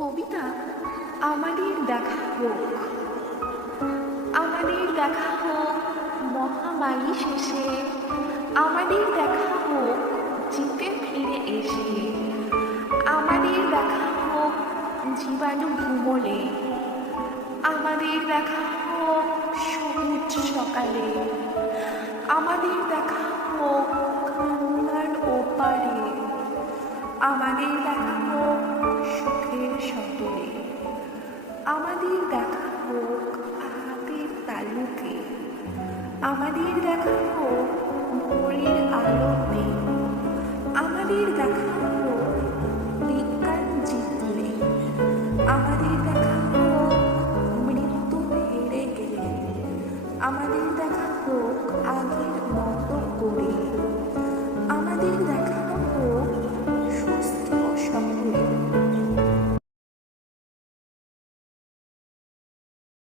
কবিতা আমাদের দেখা হোক। আমাদের দেখা হোক মহামারী শেষে। আমাদের দেখা হোক জিতে ফিরে এসে। আমাদের দেখা হোক জীবাণু ভুমলে আমাদের দেখা হোক সবুজ সকালে। আমাদের দেখা হোক গঙ্গার ওপারে। আমাদের দেখা হোক আমাদের দেখা হোক হাতের তালুকে আমাদের দেখা হোক ভোরের আলোতে। আমাদের দেখা হোক বিজ্ঞান জিতলে আমাদের দেখা হোক মৃত্যু হেরে গেলে। আমাদের দেখা হোক আগের